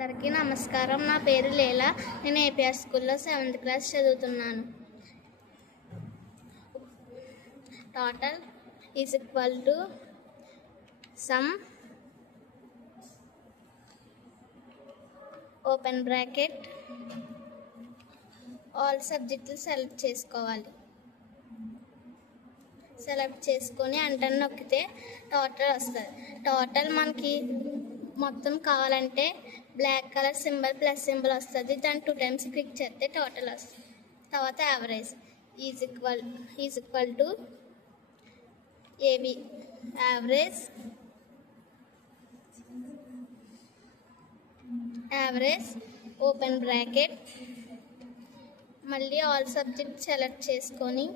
అందరికీ నమస్కారం. నా పేరు లీలా. నేను ఏపీఆర్ స్కూల్లో 7th క్లాస్ చదువుతున్నాను. Total is equal to sum open bracket all సబ్జెక్టులు సెలెక్ట్ చేసుకోవాలి. సెలెక్ట్ చేసుకొని ఎంటర్ నొక్కితే టోటల్ వస్తుంది. టోటల్ మనకి మొత్తం కావాలంటే black colour symbol plus symbol వస్తుంది. దాన్ని 2 times క్లిక్ చేస్తే టోటల్ వస్తుంది. తర్వాత యావరేజ్ ఈజ్ ఈక్వల్ టు ఏవి యావరేజ్ ఓపెన్ బ్రాకెట్ మళ్ళీ ఆల్ సబ్జెక్ట్ సెలెక్ట్ చేసుకొని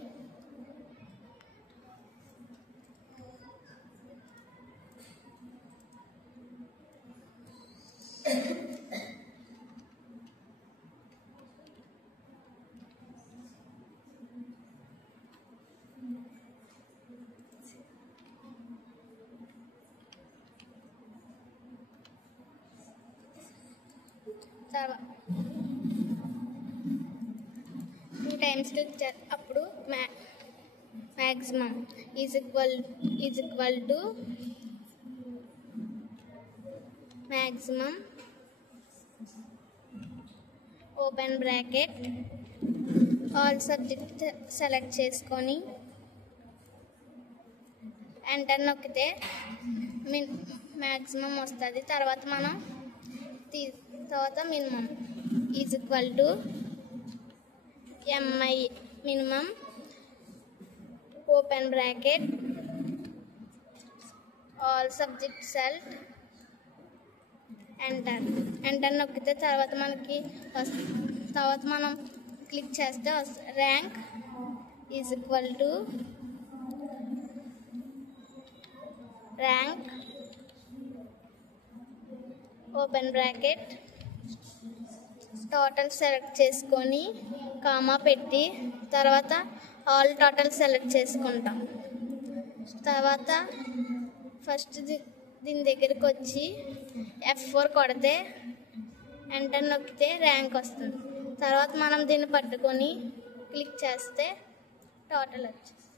టూ టైమ్స్ క్లిక్ చేస్తే అప్పుడు maximum is equal to maximum open bracket all subject select చేసుకొని ఎంటర్ నొక్కితే మ్యాక్సిమం వస్తుంది. తర్వాత minimum is equal to MI minimum open bracket all subject select enter నొక్కితే తర్వాత మనం క్లిక్ చేస్తే rank is equal to rank open bracket total select చేసుకొని comma పెట్టి తర్వాత ఆల్ టోటల్ సెలెక్ట్ చేసుకుంటాం. తర్వాత ఫస్ట్ దీని దగ్గరికి వచ్చి F4 కొడితే ఎంటర్ నొక్కితే ర్యాంక్ వస్తుంది. తర్వాత మనం దీన్ని పట్టుకొని క్లిక్ చేస్తే టోటల్ వచ్చేస్తుంది.